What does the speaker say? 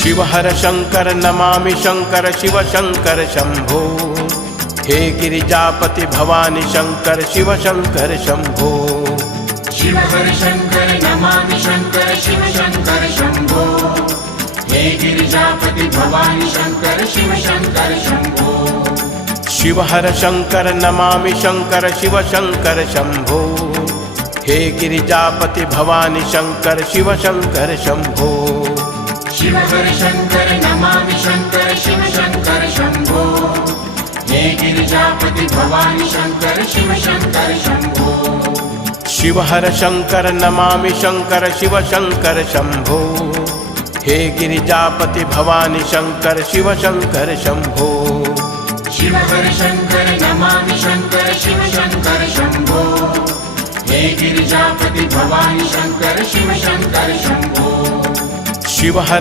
Shiv हर Shankar Namami Shankar Shiv Shankar Shambho. हे Girijapati Bhavani Shankar Shiv Shankar Shambho. Shiv हर Shankar Namami Shankar Shiv Shankar Shambho. हे Girijapati Bhavani Shankar Shiv Shankar Shambho. Shiv हर Shankar Namami Shankar Shiv Shankar Shambho. हे Girijapati Bhavani Shankar Shiv Shankar Shambho. Shiv हर Shankar Namami Shankar Shiv Shankar Shambho. हे Girijapati Bhavani Shankar Shiv Shankar Shambho. Shiv हर Shankar Namami Shankar Shiv Shankar Shambho. हे Girijapati Bhavani Shankar Shiv Shankar Shambho. Shiv हर Shankar Namami Shankar Shiv Shankar Shambho. हे Girijapati Bhavani Shankar Shiv Shankar Shambho. Shiv हर